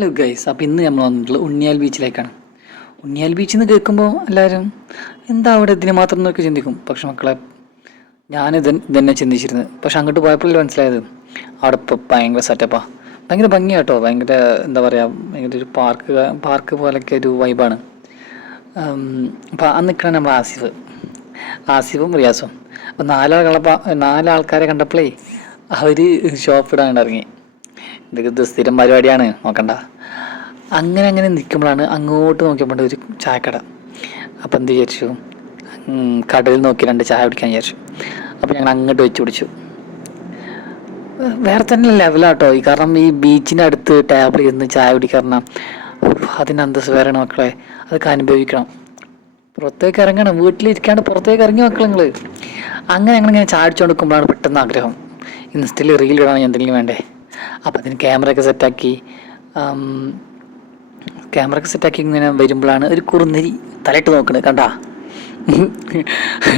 Hello guys, അപ്പോൾ ഇന്ന് നമ്മൾ വന്നിട്ടുള്ളത് ഉണ്ണിയാൽ ബീച്ചിലേക്കാണ്. ഉണ്ണിയാൽ ബീച്ചിൽ നിന്ന് കേൾക്കുമ്പോൾ എല്ലാവരും എന്താ അവിടെ ഇതിന് മാത്രം എന്നൊക്കെ ചിന്തിക്കും. പക്ഷെ മക്കളെ, ഇതന്നെ ചിന്തിച്ചിരുന്നത്. പക്ഷെ അങ്ങോട്ട് പോയപ്പോഴല്ലേ മനസ്സിലായത് അവിടെ ഇപ്പോൾ ഭയങ്കര സെറ്റപ്പാണ്, ഭയങ്കര ഭംഗിയാട്ടോ. ഭയങ്കര എന്താ പറയുക, ഭയങ്കര ഒരു പാർക്ക് പോലൊക്കെ ഒരു വൈബാണ്. അപ്പോൾ അന്ന് നിൽക്കണം നമ്മൾ ആസിഫും റിയാസും. അപ്പോൾ നാലാൾക്കാരെ കണ്ടപ്പോഴേ അവർ ഷോപ്പിടാൻ ഇറങ്ങി. ഇത് സ്ഥിരം പരിപാടിയാണ്, നോക്കണ്ട. അങ്ങനെ നിൽക്കുമ്പോഴാണ് അങ്ങോട്ട് നോക്കിയപ്പോൾ ഒരു ചായക്കട. അപ്പം എന്ത് വിചാരിച്ചു, കടയിൽ നോക്കി 2 ചായ കുടിക്കാൻ വിചാരിച്ചു. അപ്പം ഞങ്ങൾ അങ്ങോട്ട് വെച്ച് പിടിച്ചു. വേറെ തന്നെ ലെവലാട്ടോ കാരണം ഈ ബീച്ചിൻ്റെ അടുത്ത് ടേബിൾ ഇരുന്ന് ചായ കുടിക്കാറണം, അതിൻ്റെ അന്തസ് വേറെയാണ് മക്കളെ. അതൊക്കെ അനുഭവിക്കണം. പുറത്തേക്ക് ഇറങ്ങണം, വീട്ടിലിരിക്കാണ്ട് പുറത്തേക്ക് ഇറങ്ങി മക്കൾ നിങ്ങൾ. അങ്ങനെ ഞങ്ങളിങ്ങനെ ചായ അടിച്ചു കൊടുക്കുമ്പോഴാണ് പെട്ടെന്ന് ആഗ്രഹം, ഇൻസ്റ്റയിൽ റീൽ ഇടാൻ എന്തെങ്കിലും വേണ്ടേ. അപ്പം അതിന് ക്യാമറയൊക്കെ സെറ്റാക്കി ഇങ്ങനെ വരുമ്പോഴാണ് ഒരു കുറുനരി തലയിട്ട് നോക്കണത് കണ്ടാ.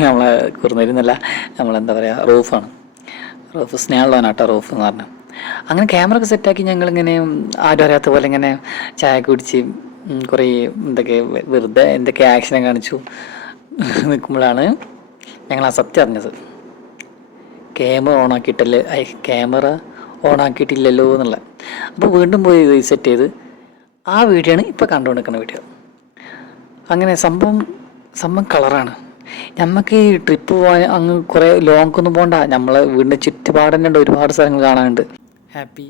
നമ്മളെ കുറുനരി എന്നല്ല, നമ്മളെന്താ പറയുക, റൂഫ് സ്നേഹമുള്ളവനാട്ടോ റൂഫ് എന്ന് പറഞ്ഞു. അങ്ങനെ ക്യാമറ ഒക്കെ സെറ്റാക്കി ഞങ്ങളിങ്ങനെ ആരും അറിയാത്ത പോലെ ഇങ്ങനെ ചായ കുടിച്ച് കുറേ വെറുതെ എന്തൊക്കെ ആക്ഷനെ കാണിച്ചു നിൽക്കുമ്പോഴാണ് ഞങ്ങൾ ആ സത്യം അറിഞ്ഞത്. ക്യാമറ ഓണാക്കിയിട്ടില്ലല്ലോ എന്നുള്ള. അപ്പോൾ വീണ്ടും പോയി റീസെറ്റ് ചെയ്ത് ആ വീഡിയോ ആണ് ഇപ്പോൾ കണ്ടുകൊണ്ടിരിക്കുന്ന വീഡിയോ. അങ്ങനെ സംഭവം കളറാണ്. നമുക്ക് ഈ ട്രിപ്പ് പോകാൻ അങ്ങ് കുറേ ലോങ്ങൊന്നും പോകണ്ട, നമ്മളെ വീടിൻ്റെ ചുറ്റുപാട് തന്നെ ഉണ്ട്, ഒരുപാട് സ്ഥലങ്ങൾ കാണാനുണ്ട്. ഹാപ്പി